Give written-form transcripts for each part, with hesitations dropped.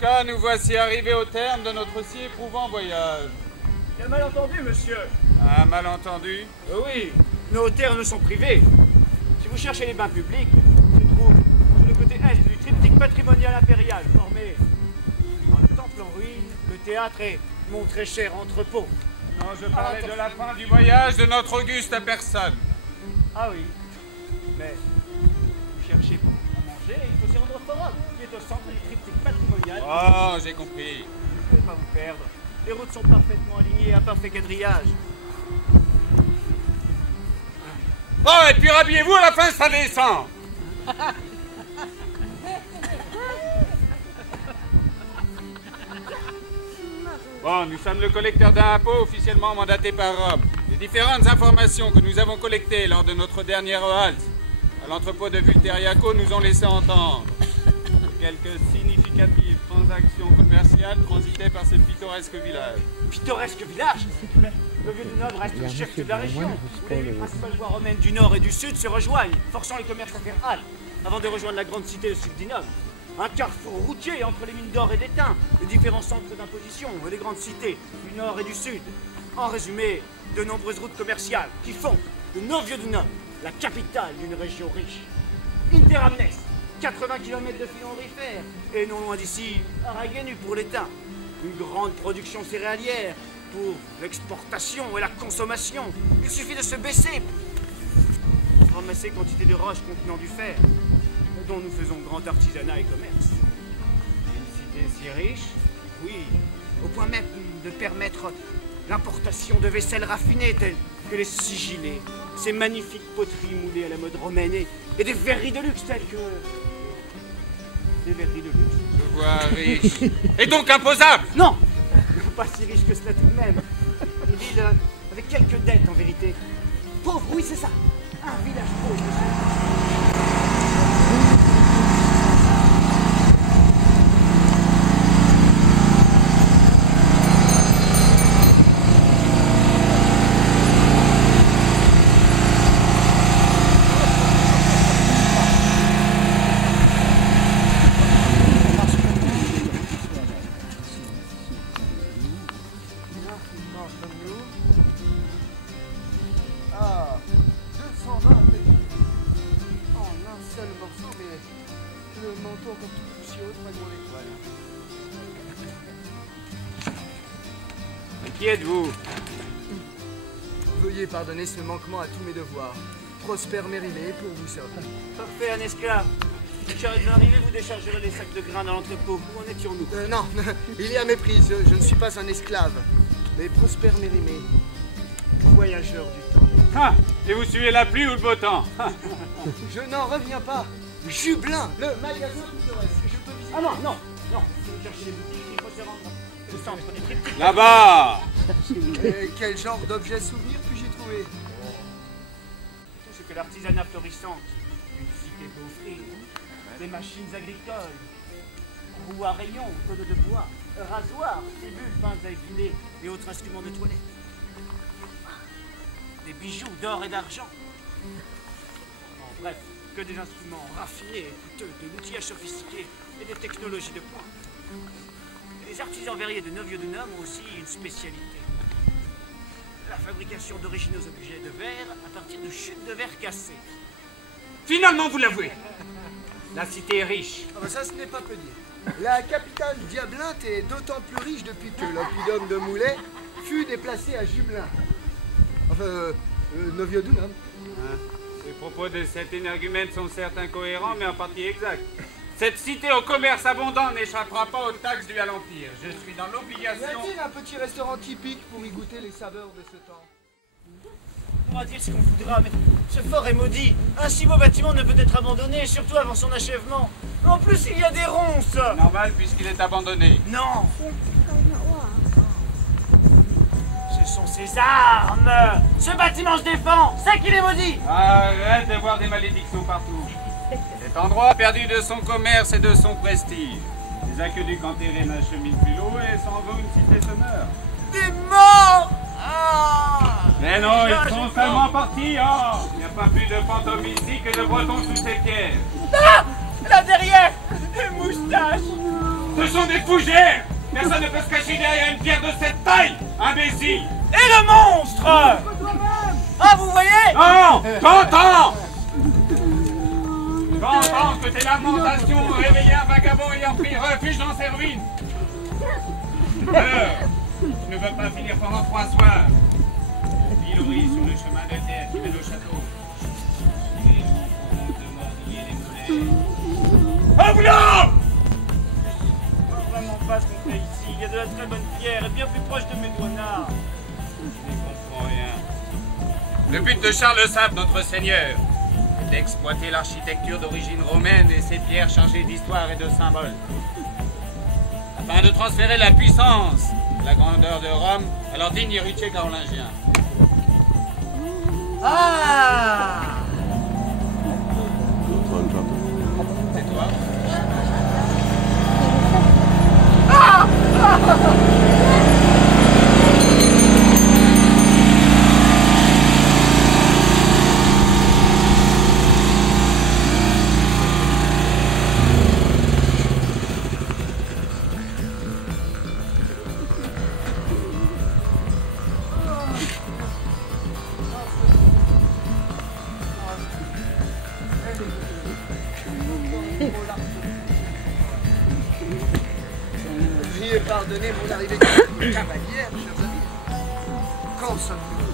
cas, nous voici arrivés au terme de notre si éprouvant voyage. Quel malentendu, monsieur. Un malentendu? Oui, nos terres ne sont privées. Si vous cherchez les bains publics, se trouve sur le côté est du triptyque patrimonial impérial, formé un temple en ruine, le théâtre et mon très cher entrepôt. Non, je parlais de la fin du voyage de notre auguste personne. Ah oui, mais vous cherchez à manger, il faut s'y rendre au forum, qui est au centre du triptyque patrimonial. Oh, j'ai compris. Vous ne pouvez pas vous perdre. Les routes sont parfaitement alignées à parfait quadrillage. Bon, et puis rhabillez-vous, à la fin, ça descend. Bon, nous sommes le collecteur d'impôts officiellement mandaté par Rome. Les différentes informations que nous avons collectées lors de notre dernière halte à l'entrepôt de Vulteriaco nous ont laissé entendre que quelques significatives transactions commerciales transitaient par ce pittoresque village. Pittoresque village? Le vieux du Nord reste le chef de la région, où les principales voies romaines du nord et du sud se rejoignent, forçant les commerces à faire halte, avant de rejoindre la grande cité de Subdinum. Un carrefour routier entre les mines d'or et d'étain, les différents centres d'imposition et les grandes cités du nord et du sud. En résumé, de nombreuses routes commerciales qui font de Noviodunum la capitale d'une région riche. Interamnes, 80 km de filons aurifères, et non loin d'ici, Araguenu pour l'étain. Une grande production céréalière pour l'exportation et la consommation. Il suffit de se baisser pour ramasser quantité de roches contenant du fer, dont nous faisons grand artisanat et commerce. Une cité si riche, oui, au point même de permettre l'importation de vaisselle raffinée telles que les sigillés, ces magnifiques poteries moulées à la mode romaine et des verreries de luxe telles que... des verreries de luxe. Je vois riche. Et donc imposable? Non, pas si riche que cela tout de même. Une ville avec quelques dettes en vérité. Pauvre, oui c'est ça. Un village pauvre, monsieur. Ah, 220 petits. En un seul morceau, mais le manteau encore tout poussiéreux près de mon étoile. Qui êtes-vous? Veuillez pardonner ce manquement à tous mes devoirs. Prosper Mérimée pour vous servir. Parfait, un esclave. J'arrête d'arriver, vous déchargerez les sacs de grains dans l'entrepôt. Où en étions-nous? Non, il y a méprise. Je ne suis pas un esclave, mais Prosper Mérimée, voyageur du temps. Ah, et vous suivez la pluie ou le beau temps? Je n'en reviens pas. Jubelin, le magasin pittoresque. Je peux visiter. Ah non, non, non. Si vous cherchez les boutiques, il faut se rendre au centre des triptyques. Là-bas! Et quel genre d'objet souvenir puis-je y trouver? Tout ce que l'artisanat florissant d'une cité peut offrir. Des machines agricoles, roues à rayons, tonneaux de bois, rasoirs, fibules, pinces à épiner et autres instruments de toilette. Des bijoux d'or et d'argent. En bref, que des instruments raffinés et coûteux, de l'outillage sophistiqué et des technologies de pointe. Les artisans verriers de Noviodunum ont aussi une spécialité. La fabrication d'originaux objets de verre à partir de chutes de verre cassées. Finalement, vous l'avouez. La cité est riche. Ah bah ça, ce n'est pas peu dire. La capitale diablinte est d'autant plus riche depuis que l'oppidum de Moulet fut déplacé à Jubelin. Enfin, Noviodunum. Les propos de cet énergumène sont certes incohérents, mais en partie exacts. Cette cité au commerce abondant n'échappera pas aux taxes dues à l'Empire. Je suis dans Y l'obligation... a-t-il un petit restaurant typique pour y goûter les saveurs de ce temps? On pourra dire ce qu'on voudra, mais ce fort est maudit. Un si beau bâtiment ne peut être abandonné, surtout avant son achèvement. En plus, il y a des ronces. Normal puisqu'il est abandonné. Non. Ce sont ses armes. Ce bâtiment se défend. C'est qu'il est maudit. Arrête de voir des malédictions partout. Cet endroit perdu de son commerce et de son prestige. Les aqueducs enterrés n'acheminent plus l'eau et s'en va une cité se meurt. Des morts. Ah. Mais non, ils sont seulement partis. Oh, il n'y a pas plus de fantômes ici que de bretons sous ces pierres. Ah, là derrière, des moustaches. Ce sont des fougères! Personne ne peut se cacher derrière une pierre de cette taille, imbécile! Et le monstre! Ah, vous voyez? Non! J'entends! J'entends que tes lamentations ont réveillé un vagabond ayant pris refuge dans ces ruines. Alors, tu ne veux pas finir pendant 3 soirs. Pilori sur le chemin de terre qui mène au château. Les gens de mordiller les volets. En voulant! Vraiment pas ce qu'on fait ici. Il y a de la très bonne pierre et bien plus proche de Médouana. Je ne comprends rien. Le but de Charles le Sable, notre seigneur, est d'exploiter l'architecture d'origine romaine et ses pierres chargées d'histoire et de symboles, afin de transférer la puissance, la grandeur de Rome à leur digne héritier carolingien. Ah! C'est toi? Veuillez pardonner mon arrivée cavalière, chers amis. Quand sommes-nous?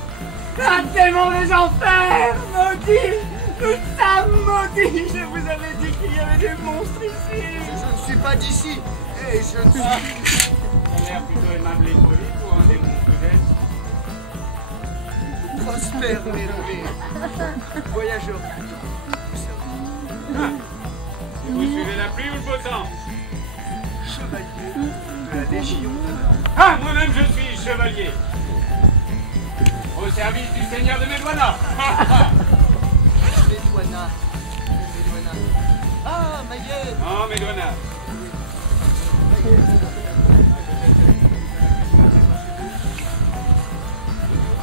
Un démon des enfers! Maudit! Nous sommes maudits! Je vous avais dit qu'il y avait des monstres ici! Je ne suis pas d'ici, et je ne suis... Ça a l'air plutôt aimable et poli pour un démon peut-être. Prosper Mérimée, voyageur du temps, vous savez, Et vous suivez la pluie ou le beau temps? chevalier de la Légion d'honneur. Ah, moi-même je suis chevalier. Au service du seigneur de Médouana. Médouana. Ah, Maillette. Oh, Médouana.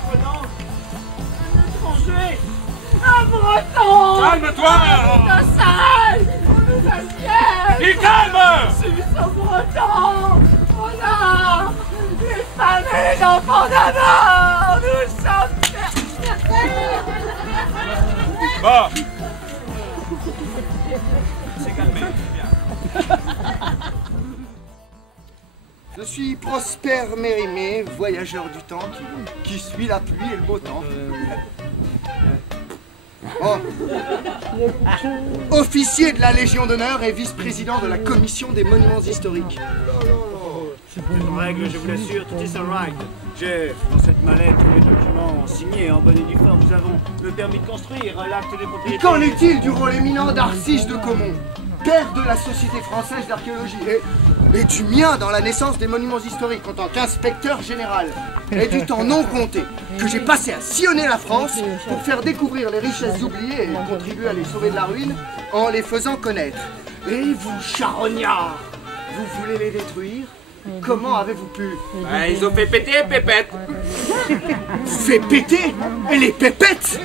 Breton! Un étranger! Un breton! Calme-toi! Un sale! On nous assiège! Et calme! C'est ce breton! On a les femmes et les enfants d'abord! Nous sommes... Bon. C'est calmé, c'est bien. Je suis Prosper Mérimée, voyageur du temps qui suit la pluie et le beau temps. Oh. Officier de la Légion d'honneur et vice-président de la commission des monuments historiques. En règle, je vous l'assure, tout est alright. J'ai dans cette mallette tous les documents signés en bonne et due forme. Nous avons le permis de construire, l'acte des propriétés. Qu'en est-il du rôle éminent d'Arciche de Caumont, père de la Société française d'archéologie et du mien dans la naissance des monuments historiques en tant qu'inspecteur général, et du temps non compté que j'ai passé à sillonner la France pour faire découvrir les richesses oubliées et contribuer à les sauver de la ruine en les faisant connaître. Et vous, charognards, vous voulez les détruire? Comment avez-vous pu? Ah, ils ont fait péter les pépettes. Fait péter les pépettes?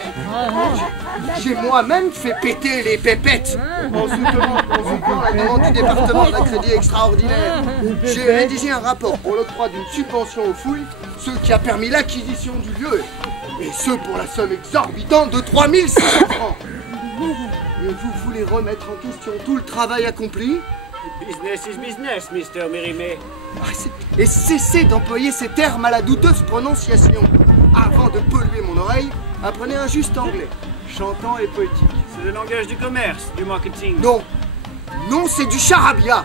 J'ai moi-même fait péter les pépettes en soutenant la demande du département d'un crédit extraordinaire. J'ai rédigé un rapport pour l'octroi d'une subvention aux fouilles, ce qui a permis l'acquisition du lieu, et ce pour la somme exorbitante de 3600 francs. Et vous voulez remettre en question tout le travail accompli? Business is business, Mr. Mérimée. Et cessez d'employer ces termes à la douteuse prononciation. Avant de polluer mon oreille, apprenez un juste anglais, chantant et poétique. C'est le langage du commerce, du marketing. Non, c'est du charabia.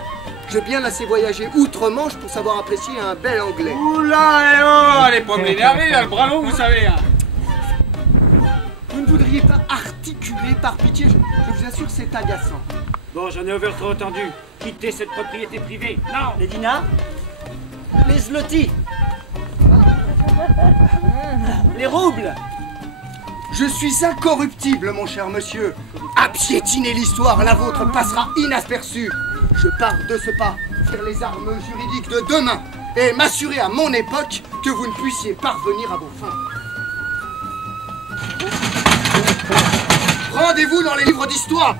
J'ai bien assez voyagé outre-Manche pour savoir apprécier un bel anglais. Oula, eh oh, allez pas me l'énerver, là, le bras long, vous savez. Hein. Vous ne voudriez pas articuler par pitié, je vous assure, c'est agaçant. Bon, j'en ai over trop entendu. Quittez cette propriété privée. Non. Les dinars? Les zlotys? Les roubles? Je suis incorruptible, mon cher monsieur. À piétiner l'histoire, la vôtre passera inaperçue. Je pars de ce pas vers les armes juridiques de demain et m'assurer à mon époque que vous ne puissiez parvenir à vos fins. Rendez-vous dans les livres d'histoire.